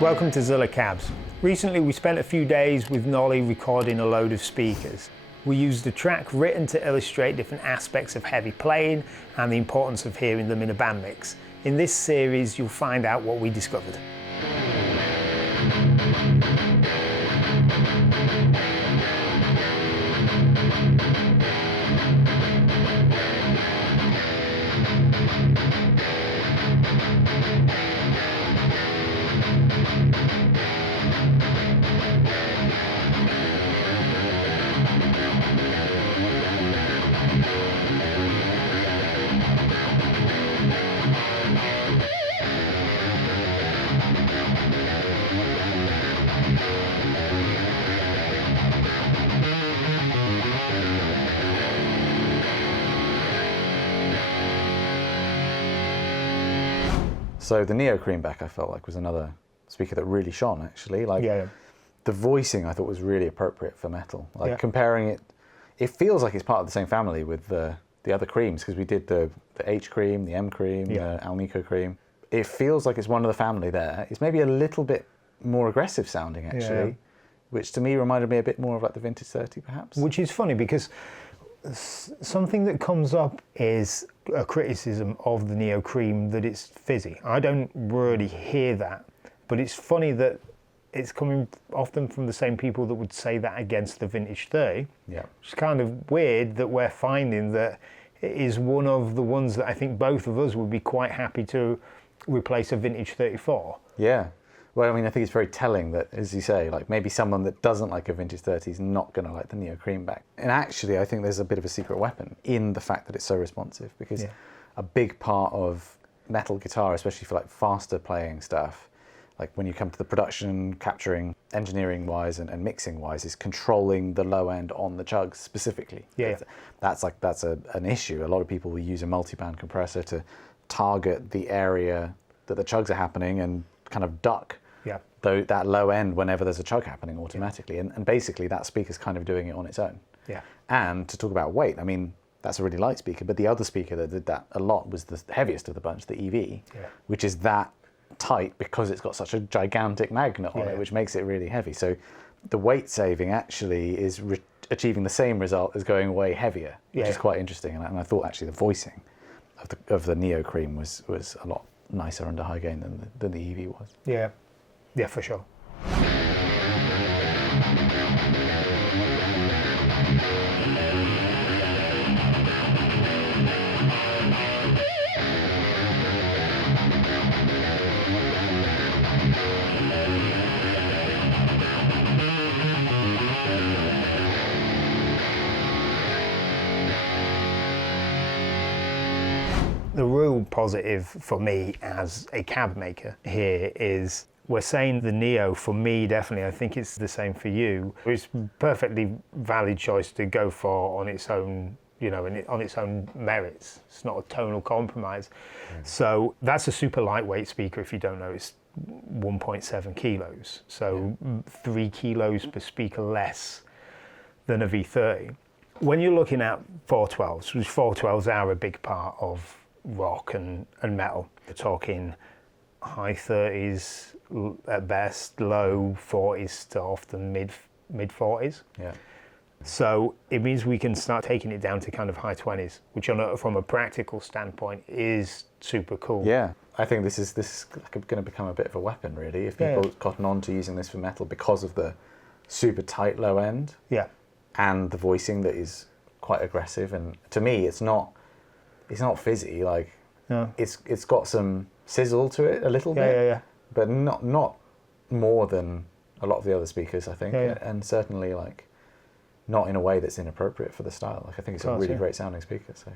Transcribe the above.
Welcome to Zilla Cabs. Recently we spent a few days with Nolly recording a load of speakers. We used a track written to illustrate different aspects of heavy playing and the importance of hearing them in a band mix. In this series you'll find out what we discovered. So the NeoCreamback I felt like was another speaker that really shone actually. The voicing I thought was really appropriate for metal. Comparing it, it feels like it's part of the same family with the other creams, because we did the H cream, the M cream, the Alnico cream. It feels like it's one of the family there. It's maybe a little bit more aggressive sounding actually, which to me reminded me a bit more of like the Vintage 30 perhaps. Which is funny because something that comes up is a criticism of the NeoCream that it's fizzy. I don't really hear that, but it's funny that it's coming often from the same people that would say that against the Vintage 30. Yeah. It's kind of weird that we're finding that it is one of the ones that I think both of us would be quite happy to replace a Vintage 34. Yeah. Well, I mean, I think it's very telling that, as you say, like maybe someone that doesn't like a Vintage 30 is not going to like the NeoCreamback. And actually, I think there's a bit of a secret weapon in the fact that it's so responsive, because a big part of metal guitar, especially for like faster playing stuff, like when you come to the production, capturing, engineering-wise and mixing-wise, is controlling the low end on the chugs specifically. That's an issue. A lot of people will use a multi-band compressor to target the area that the chugs are happening and kind of duck that low end whenever there's a chug happening automatically. And basically that speaker's kind of doing it on its own. And to talk about weight, I mean, that's a really light speaker, but the other speaker that did that a lot was the heaviest of the bunch, the EV, which is that tight because it's got such a gigantic magnet on it, which makes it really heavy. So the weight saving actually is achieving the same result as going way heavier, which is quite interesting. And I thought actually the voicing of the NeoCream was a lot nicer under high gain than the EV was. Yeah, for sure. The real positive for me as a cab maker here is we're saying the Neo, for me definitely, I think it's the same for you. It's a perfectly valid choice to go for on its own, you know, on its own merits. It's not a tonal compromise. So that's a super lightweight speaker. If you don't know, it's 1.7 kilos. So 3 kilos per speaker less than a V30. When you're looking at 412s, which 412s are a big part of rock and metal, you're talking high 30s at best, low 40s to often mid 40s. So it means we can start taking it down to kind of high 20s, which from a practical standpoint is super cool. Yeah, I think this is going to become a bit of a weapon really, if people cotton on to using this for metal because of the super tight low end. And the voicing that is quite aggressive. And to me, it's not fizzy. Like it's got some sizzle to it a little bit, but not more than a lot of the other speakers, I think, and certainly like not in a way that's inappropriate for the style. Like I think it's a really great sounding speaker. So.